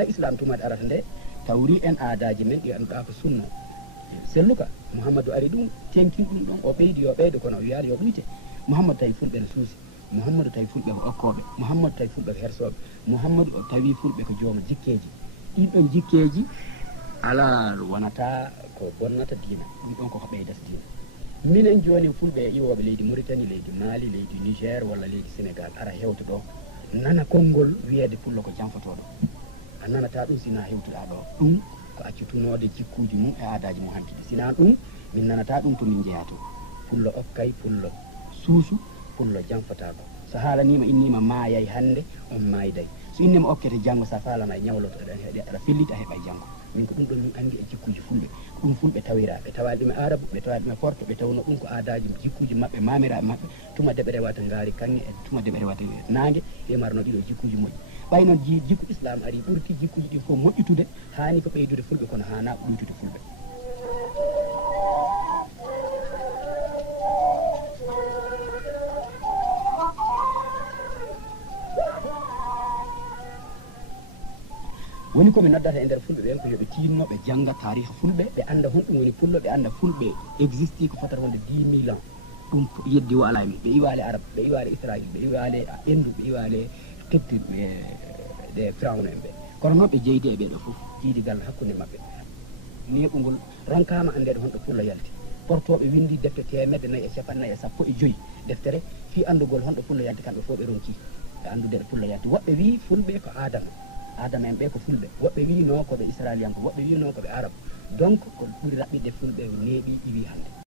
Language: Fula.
fay islam tumade arata nde tawri en aadaji men ɗi annduɗa ko sunna selluka mouhamadou ari ɗum tenkin ɗum ɗon o ɓeydi yo ɓeydo kono o wiyaali yo ɗuyte mouhamadou tawi fulɓe no suusi mouhamadou tawi fulɓe ko okkoɓe mouhamadou tawi fulɓe ko hersoɓe mouhamadou o tawi fulɓe ko jooma jikkeji ɗin ɗon jikkeji ala wonata ko bonnata diina ɗum ɗon koko ɓeydata diina minen joni fulɓe iwoɓe leydi mauritanie leydi mali leydi niger walla leydi sénégal ara hewta ɗo nana konngol wiyeede pullo ko janfotoɗo a nanata ɗum sina hewtuɗa ɗo ɗum ko accutunode jikkuji mum e aadaji mum hantude sina ɗum min nanata ɗum to min jeeya to pullo okkay pullo suusu pullo janfotaɗo so haalanima innima maayay hannde on maayday so innima okkete janggo sa falama e ñawloto aɗa fellita heeɓa e janggo min ko ɗum ɗon min andi e jikkuji fulɓe ɗum fulɓe tawira ɓe tawani ɗum e arabe ɓe tawani ɗum e porto ɓe tawno ɗum ko aadaji jikkuji maɓɓe mamiraɓe maɓɓe tuma deɓe rewata ngaari kanŋe e tuma deɓe rewata nangue ɓe marno ɗiɗo jikkuji moƴƴi ɓay noon jikku islam ari ɓurti jikkuji ɗi fof moƴƴitude hani ko ɓeydude fulɓe kono hana ɗuytude fulɓe woni koɓe noddata e nder fulɓe ɓen ko yoɓe tinno ɓe jangga tariha fulɓe ɓe anda honɗum woni pullo ɓe anda fulɓe existi ko fotata wonde 10 000 ans ɗum yeddi o ala min ɓe iwale arabe ɓe iwale israil ɓe iwale endu ɓe iwale keptiɓe ɗe firawna en ɓe kono noon ɓe jeydi e ɓeɗo foof jiidigal hakkude mabɓe neɓugol ronkama andede honɗo pullo yalti portoɓe windi defte 150 deftere fi andugol honɗo pullo yalti kamɓe fof ɓe ronki ɓe andude ɗo pullo yalti woɓɓe wi fulɓe ko adama en ɓe ko fulɓe woɓɓe wi no koɓe israélian ko woɓɓe wi no koɓe arabe donc ko ɓuuri raɓɓiɗde fulɓe neeɓi iwi hannde